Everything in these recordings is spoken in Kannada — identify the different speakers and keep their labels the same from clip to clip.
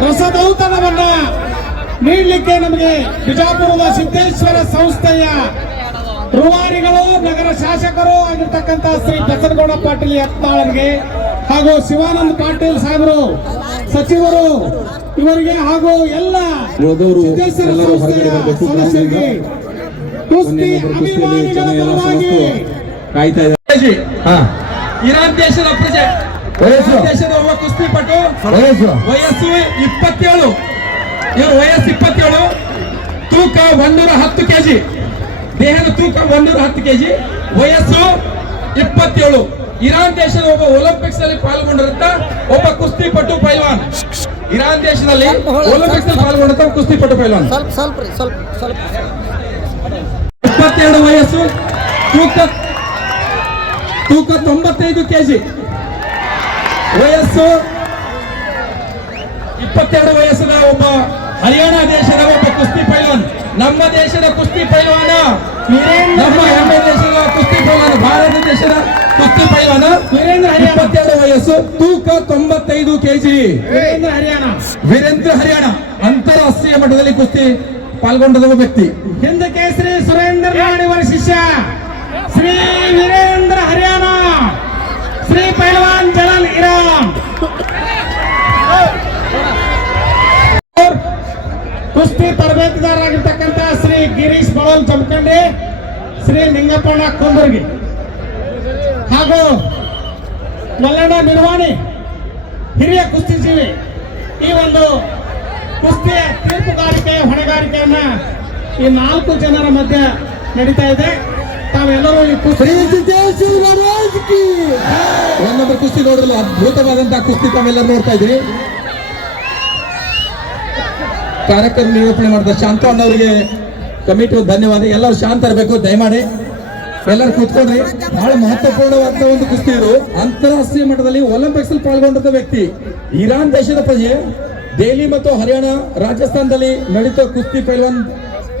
Speaker 1: ಹೊಸ ಔತಣವನ್ನ ನೀಡಲಿಕ್ಕೆ ನಮಗೆ ಬಿಜಾಪುರದ ಸಿದ್ದೇಶ್ವರ ಸಂಸ್ಥೆಯ ರೂವಾರಿಗಳು ನಗರ ಶಾಸಕರು ಆಗಿರ್ತಕ್ಕಂಥ ಶ್ರೀ ಬಸನಗೌಡ ಪಾಟೀಲ್ ಯತ್ನಾಳರಿಗೆ ಹಾಗೂ ಶಿವಾನಂದ ಪಾಟೀಲ್ ಸಾಹೇಬರು ಸಚಿವರು ಇವರಿಗೆ ಹಾಗೂ ಎಲ್ಲ ಸಿದ್ದೇಶ್ವರ
Speaker 2: ಎಲ್ಲರೂ ಹೊರಗಡೆ
Speaker 1: ಸಂಸ್ಥೆಯ ಸದಸ್ಯರಿಗೆ ಕುಸ್ತಿ ಅಭಿಮಾನಿಗಳ ಪರವಾಗಿ
Speaker 3: ಇರಾನ್ ದೇಶದ ಪ್ರಜೆ ದೇಶದ ಒಬ್ಬ ಕುಸ್ತಿಪಟು
Speaker 2: ವಯಸ್ಸು
Speaker 3: ಇಪ್ಪತ್ತೇಳು. ಇವರು ವಯಸ್ಸು ಇಪ್ಪತ್ತೇಳು. ತೂಕ ಒಂದೂರ ಹತ್ತು ಕೆಜಿ. ದೇಹದ ತೂಕ ಒಂದೂರ ಹತ್ತು ಕೆಜಿ. ವಯಸ್ಸು ಇಪ್ಪತ್ತೇಳು. ಇರಾನ್ ದೇಶದ ಒಬ್ಬ ಒಲಿಂಪಿಕ್ಸ್ನಲ್ಲಿ ಪಾಲ್ಗೊಂಡಿರುತ್ತ ಒಬ್ಬ ಕುಸ್ತಿಪಟು ಪೈಲ್ವಾನ್. ಇರಾನ್ ದೇಶದಲ್ಲಿ ಒಲಿಂಪಿಕ್ಸ್ನಲ್ಲಿ ಪಾಲ್ಗೊಂಡಂತ ಕುಸ್ತಿಪಟು ಪೈಲ್ವಾನ್.
Speaker 4: ಸ್ವಲ್ಪ ಸ್ವಲ್ಪ ಸ್ವಲ್ಪ ಸ್ವಲ್ಪ.
Speaker 3: ಇಪ್ಪತ್ತೆರಡು ವಯಸ್ಸು. ತೂಕ ತೂಕ ತೊಂಬತ್ತೈದು ಕೆಜಿ. ವಯಸ್ಸು ಇಪ್ಪತ್ತೆರಡು ವಯಸ್ಸಿನ ಒಬ್ಬ ಹರಿಯಾಣ ದೇಶದ ಒಬ್ಬ ಕುಸ್ತಿ ಪೈಲ್ವಾನ್ ನಮ್ಮ ದೇಶದ ಕುಸ್ತಿ ಪೈಲ್ವಾನ ನಮ್ಮ ಹೆಮ್ಮೆ ದೇಶದ ಕುಸ್ತಿ ಪೈಲ್ವಾನ ಭಾರತ ದೇಶದ ಕುಸ್ತಿ ಪೈಲ್ವಾನ
Speaker 1: ವೀರೇಂದ್ರ.
Speaker 3: ಇಪ್ಪತ್ತೆರಡು ವಯಸ್ಸು ತೂಕ ತೊಂಬತ್ತೈದು ಕೆಜಿ.
Speaker 1: ವೀರೇಂದ್ರ ಹರಿಯಾಣ.
Speaker 3: ವೀರೇಂದ್ರ ಹರಿಯಾಣ ಅಂತಾರಾಷ್ಟ್ರೀಯ ಮಟ್ಟದಲ್ಲಿ ಕುಸ್ತಿ ಪಾಲ್ಗೊಂಡಿರುವ ವ್ಯಕ್ತಿ.
Speaker 1: ಹಿಂದಕ್ಕೆ ಶ್ರೀ ಸುರೇಂದ್ರ ನಾಡಿವರ ಶಿಷ್ಯ ಶ್ರೀ ವೀರೇಂದ್ರ ಶ್ರೀ ನಿಂಗಪ್ಪಣ್ಣ ಕುಂದರ್ಗಿ ಹಾಗೂ ಮಲ್ಲಣ್ಣ ನಿರ್ವಾಣಿ ಹಿರಿಯ ಕುಸ್ತಿಜೀವಿ ಈ ಒಂದು ಕುಸ್ತಿಯ ತೀರ್ಪುಗಾರಿಕೆ ಹೊಣೆಗಾರಿಕೆಯನ್ನ ಈ ನಾಲ್ಕು ಜನರ ಮಧ್ಯೆ ನಡೀತಾ ಇದೆ. ತಾವೆಲ್ಲರೂ ಈ ಕುಸ್ತಿ
Speaker 3: ಒಂದೊಂದು ಕುಸ್ತಿ ನೋಡಲು ಅದ್ಭುತವಾದಂತಹ ಕುಸ್ತಿ ತಾವೆಲ್ಲರೂ ನೋಡ್ತಾ ಇದ್ರಿ ಕಾರ್ಯಕ್ರಮ ನಿರೂಪಣೆ ಮಾಡಿದ ಶಾಂತ ಕಮಿಟಿ ಧನ್ಯವಾದ. ಎಲ್ಲರೂ ಶಾಂತ ಇರಬೇಕು, ದಯಮಾಡಿ. ಎಲ್ಲರೂ ಕೂತ್ಕೊಂಡ್ರಿ ಬಹಳ ಮಹತ್ವಪೂರ್ಣವಾದ ಒಂದು ಕುಸ್ತಿ ಇದು. ಅಂತಾರಾಷ್ಟ್ರೀಯ ಮಟ್ಟದಲ್ಲಿ ಒಲಿಂಪಿಕ್ಸ್ ಅಲ್ಲಿ ಪಾಲ್ಗೊಂಡಂತ ವ್ಯಕ್ತಿ. ಇರಾನ್ ದೇಶದ ಪ್ರಜೆ. ದೆಹಲಿ ಮತ್ತು ಹರಿಯಾಣ ರಾಜಸ್ಥಾನದಲ್ಲಿ ನಡೀತಾ ಕುಸ್ತಿ ಪೈಲ್ವಾನ್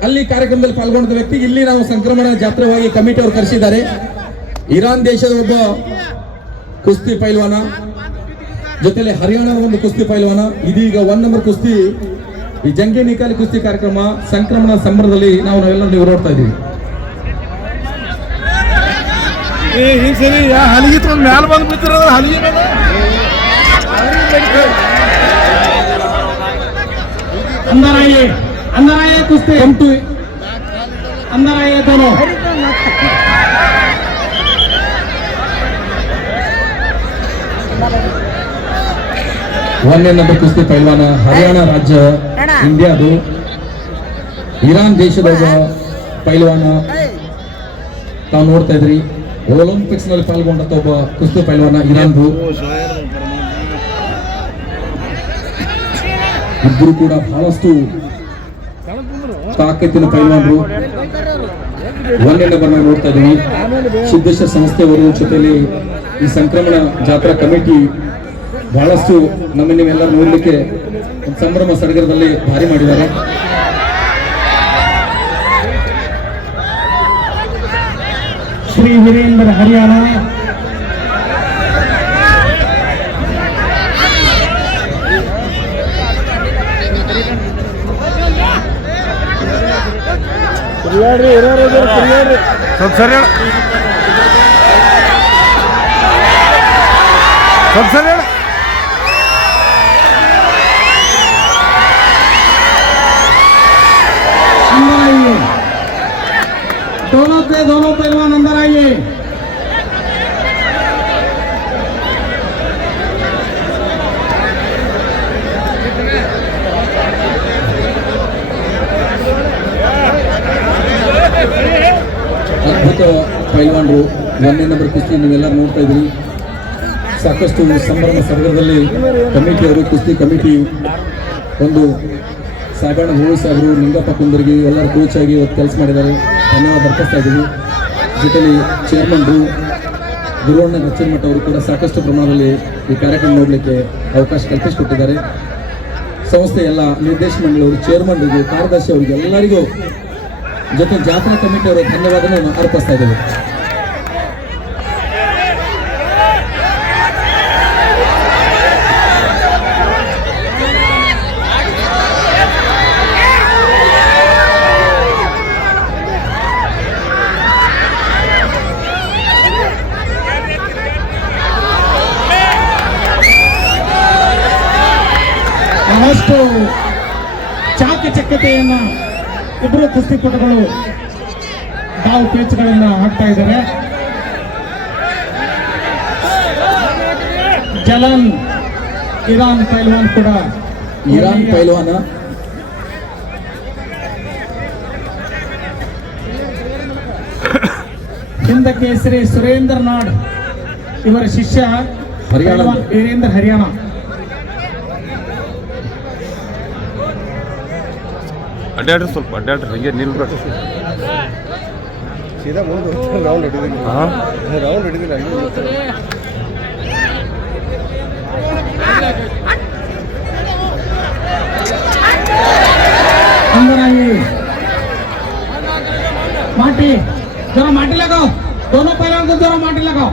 Speaker 3: ಅಲ್ಲಿ ಕಾರ್ಯಕ್ರಮದಲ್ಲಿ ಪಾಲ್ಗೊಂಡ ವ್ಯಕ್ತಿ. ಇಲ್ಲಿ ನಾವು ಸಂಕ್ರಮಣ ಜಾತ್ರೆವಾಗಿ ಕಮಿಟಿ ಅವರು ಕರೆಸಿದ್ದಾರೆ. ಇರಾನ್ ದೇಶದ ಒಬ್ಬ ಕುಸ್ತಿ ಪೈಲ್ವಾನ. ಜೊತೆಲಿ ಹರಿಯಾಣದ ಒಂದು ಕುಸ್ತಿ ಪೈಲ್ವಾನ. ಇದೀಗ ಒನ್ ನಂಬರ್ ಕುಸ್ತಿ ಈ ಜಂಗೆ ನಿಕಾಲಿ ಕುಸ್ತಿ ಕಾರ್ಯಕ್ರಮ ಸಂಕ್ರಮಣ ಸಂಭ್ರಮದಲ್ಲಿ ನಾವು ನಾವೆಲ್ಲ ನೀವು ನೋಡ್ತಾ
Speaker 5: ಇದ್ದೀವಿ. ಹಲಿಗೆ ತೊಗೊಂಡು ಮ್ಯಾಲ ಬಂದು ಬಿದ್ದಿರೋದು ಹಲಿಗೆ
Speaker 3: ಒಂದನೇ ನಂಬರ್ ಕುಸ್ತಿ ಪೈಲ್ವಾನ ಹರಿಯಾಣ ರಾಜ್ಯ ಇಂಡಿಯಾದು. ಇರಾನ್ ದೇಶದ ಒಬ್ಬ ಪೈಲ್ವಾನ. ತಾವು ನೋಡ್ತಾ ಇದ್ರಿ. ಒಲಿಂಪಿಕ್ಸ್ನಲ್ಲಿ ಪಾಲ್ಗೊಂಡಂತ ಒಬ್ಬ ಕುಸ್ತಿ ಪೈಲ್ವಾನ ಇರಾನ್ದು. ಇಬ್ಬರು ಕೂಡ ಬಹಳಷ್ಟು ತಾಕತ್ತಿನ ಪೈಲ್ವಾನರು. ಒಂದನೇ ನಂಬರ್ ನೋಡ್ತಾ ಇದೀವಿ. ಸಿದ್ದೇಶ್ವರ ಸಂಸ್ಥೆಯವರು ಜೊತೆಯಲ್ಲಿ ಈ ಸಂಕ್ರಮಣ ಜಾತ್ರಾ ಕಮಿಟಿ ಬಹಳಷ್ಟು ನಮ್ಮ ನೀವೆಲ್ಲ ನೋಡ್ಲಿಕ್ಕೆ ಸಂಭ್ರಮ ಸಡಗರದಲ್ಲಿ ಭಾರಿ ಮಾಡಿದ್ದಾರೆ.
Speaker 5: ಶ್ರೀ ವೀರೇಂದ್ರ ಹರಿಯಾಣ. ಸರಿ. ಸರಿ.
Speaker 1: दोनों के दोनों पहलवान अंदर आइए
Speaker 3: ಅದ್ಭುತ ಪೈಲ್ವಾನರು ಒಂದನೇ ನಂಬರ್ ಕುಸ್ತಿ ನೀವೆಲ್ಲ ನೋಡ್ತಾ ಇದ್ರಿ ಸಾಕಷ್ಟು ಸಂಭ್ರಮ ಸಡಗರದಲ್ಲಿ ಕಮಿಟಿಯವರು ಕುಸ್ತಿ ಕಮಿಟಿ ಒಂದು ಸಾಗಣ ಹೂವು ಸಾಹೇಬರು ನಿಂಗಪ್ಪ ಕುಂದರ್ಗಿ ಎಲ್ಲರೂ ಕೋಚ್ ಆಗಿ ಇವತ್ತು ಕೆಲಸ ಮಾಡಿದ್ದಾರೆ ಧನ್ಯವಾದ ಅರ್ಪಿಸ್ತಾ ಇದ್ದೀವಿ ಜೊತೆಲಿ ಚೇರ್ಮನ್ರು ಗುರುವಣ್ಣ ನಚ್ಚನಮಠ ಅವರು ಕೂಡ ಸಾಕಷ್ಟು ಪ್ರಮಾಣದಲ್ಲಿ ಈ ಕಾರ್ಯಕ್ರಮ ನೋಡಲಿಕ್ಕೆ ಅವಕಾಶ ಕಲ್ಪಿಸಿಕೊಟ್ಟಿದ್ದಾರೆ. ಸಂಸ್ಥೆ ಎಲ್ಲ ನಿರ್ದೇಶನ ಮಂಡಳಿಯವರು ಚೇರ್ಮನ್ರಿಗೆ ಕಾರ್ಯದರ್ಶಿ ಅವರಿಗೆ ಎಲ್ಲರಿಗೂ ಜೊತೆ ಜಾತ್ರಾ ಕಮಿಟಿ ಧನ್ಯವಾದ ಧನ್ಯವಾದವನ್ನು ಅರ್ಪಿಸ್ತಾ ಇದ್ದೇವೆ.
Speaker 1: ಬಹಳಷ್ಟು ಚಾಕಚಕ್ಯತೆಯನ್ನ ಇಬ್ಬರು ಕುಸ್ತಿಪಟುಗಳು ಬಾವು ಪೇಚ್ಗಳನ್ನ ಹಾಕ್ತಾ ಇದ್ದಾರೆ. ಜಲನ್ ಇರಾನ್ ಪೈಲ್ವಾನ್ ಕೂಡ
Speaker 3: ಇರಾನ್ ಪೈಲ್ವಾನ?
Speaker 1: ಹಿಂದಕ್ಕೆ ಶ್ರೀ ಸುರೇಂದ್ರ ನಾಡ್ ಇವರ ಶಿಷ್ಯ
Speaker 3: ಹರಿಯಾಣ.
Speaker 1: ವೀರೇಂದ್ರ ಹರಿಯಾಣ.
Speaker 5: ಅಡ್ಡಾಡ್ರಿ ಸ್ವಲ್ಪ ಅಡ್ಡಾಡ್ರಿ ಹಂಗೆ ನಿಲ್ಬೇಕು
Speaker 4: ಸೀದಾ ಮುಂದೆ ರೌಂಡ್ ಹಿಡಿದಿಲ್ಲ
Speaker 5: ಹಾಂ
Speaker 4: ರೌಂಡ್ ಹಿಡಿದಿಲ್ಲ
Speaker 1: अंदर आइए माटी जरा माटी लगाओ दोनों पैरों को जरा माटी लगाओ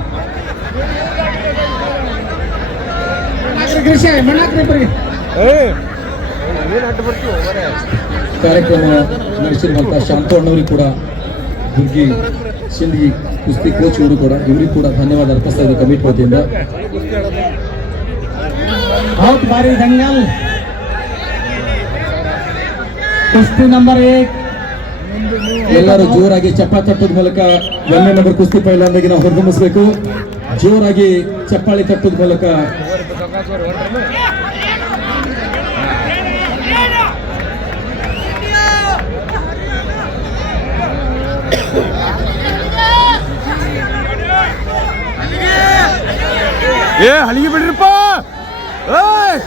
Speaker 1: ಕೃಷಿ ಮಣ್ಣಾಕ್ರಿ ಇಬ್ಬರಿಗೆ
Speaker 4: ಏನು ಅಡ್ಡ ಬರ್ತೀವಿ ಮರೆ
Speaker 3: ಕಾರ್ಯಕ್ರಮ ನಡೆಸಿರುವಂತಹ ಶಾಂತು ಅಣ್ಣವರಿಗೆ ಕೂಡ ದುರ್ಗಿ ಸಿಂದಗಿ ಕುಸ್ತಿ ಕೋಚ್ ಇವರು ಕೂಡ ಇವರಿಗೆ ಕೂಡ ಧನ್ಯವಾದ ಅರ್ಪಿಸ್ತಾ ಇದ್ದಾರೆ ಕಮಿಟಿ ವತಿಯಿಂದ
Speaker 1: बहुत भारी दंगल कुश्ती नंबर एक
Speaker 3: ಎಲ್ಲರೂ ಜೋರಾಗಿ ಚಪ್ಪ ತಟ್ಟದ ಮೂಲಕ ಒಂದನೇ ನಂಬರ್ ಕುಸ್ತಿ ಪೈಲಾಂದಾಗಿ ನಾವು ಹೊರಗಮಿಸಬೇಕು ಜೋರಾಗಿ ಚಪ್ಪಾಳಿ ತಟ್ಟದ ಮೂಲಕ
Speaker 5: ಏ ಹಲಿಗೆ ಬಿಡ್ರಿಪ್ಪ. ಏಯ್.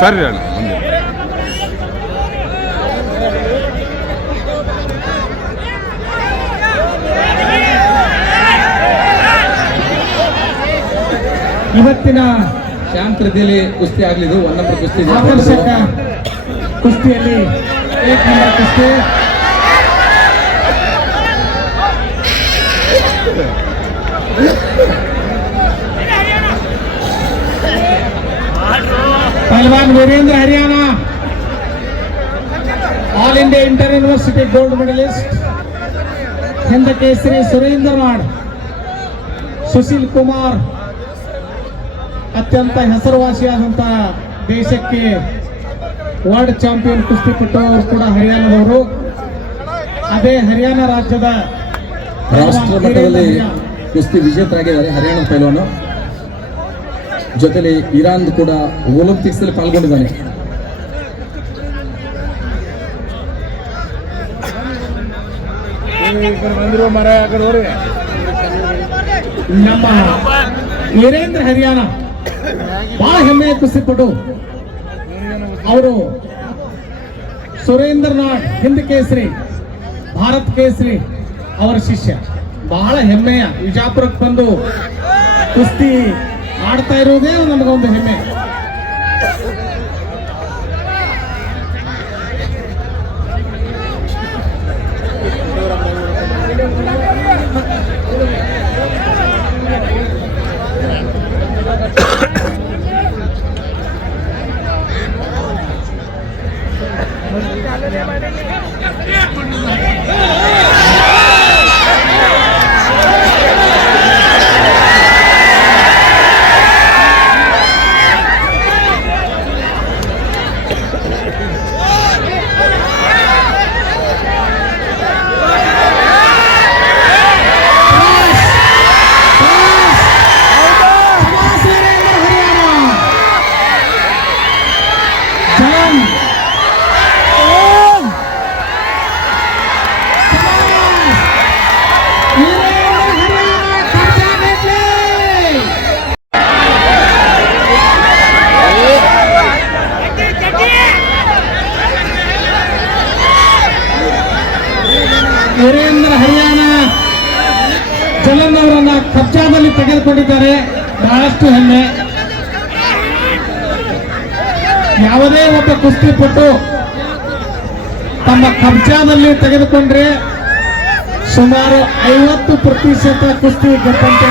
Speaker 5: ಸರಿ ಅಣ್ಣ.
Speaker 1: ಇವತ್ತಿನ
Speaker 3: ಶಾಂತದಲ್ಲಿ ಕುಸ್ತಿ ಆಗಲಿದ್ದು ಒಂದಪ್ಪ ಕುಸ್ತಿ
Speaker 1: ಆಕರ್ಷಕ ಕುಸ್ತಿಯಲ್ಲಿ ಕುಸ್ತಿ. ಪಲ್ವಾನ್ Virendra Haryana. All India inter university gold medalist ಹಿಂದಕ್ಕೆ ಶ್ರೀ ಸುರೇಂದ್ರ ನಾಡ್. ಸುಶೀಲ್ ಕುಮಾರ್. ಅತ್ಯಂತ ಹೆಸರುವಾಸಿಯಾದಂತಹ ದೇಶಕ್ಕೆ ವರ್ಲ್ಡ್ ಚಾಂಪಿಯನ್ ಕುಸ್ತಿಪಟ್ಟು ಕೂಡ ಹರಿಯಾಣದವರು. ಅದೇ ಹರಿಯಾಣ ರಾಜ್ಯದ
Speaker 3: ರಾಷ್ಟ್ರ ಮಟ್ಟದಲ್ಲಿ ಕುಸ್ತಿ ವಿಜೇತರಾಗಿದ್ದಾರೆ ಹರಿಯಾಣ ಪೈಲವಾನು. ಜೊತೆಲಿ ಇರಾನ್ ಕೂಡ ಒಲಿಂಪಿಕ್ಸ್ ಅಲ್ಲಿ ಪಾಲ್ಗೊಂಡಿದ್ದಾನೆ.
Speaker 1: ನಮ್ಮ ವೀರೇಂದ್ರ ಹರಿಯಾಣ. ಬಹಳ ಹೆಮ್ಮೆಯ ಪಟ್ಟು ಅವರು ಸುರೇಂದ್ರನಾಥ್ ಹಿಂದ್ ಕೇಸರಿ, ಭಾರತ್ ಕೇಸರಿ ಅವರ ಶಿಷ್ಯ. ಬಹಳ ಹೆಮ್ಮೆಯ ವಿಜಾಪುರಕ್ಕೆ ಬಂದು ಕುಸ್ತಿ ಆಡ್ತಾ ಇರುವುದೇ ನಮಗೊಂದು ಹೆಮ್ಮೆ. ತೆಗೆದುಕೊಂಡಿದ್ದಾರೆ. ಬಹಳಷ್ಟು ಹೆಮ್ಮೆ. ಯಾವುದೇ ಒಬ್ಬ ಕುಸ್ತಿಪಟ್ಟು ತಮ್ಮ ಕಬ್ಜಾದಲ್ಲಿ ತೆಗೆದುಕೊಂಡ್ರೆ ಸುಮಾರು ಐವತ್ತು ಪ್ರತಿಶತ ಕುಸ್ತಿ ಗೆದ್ದಂತೆ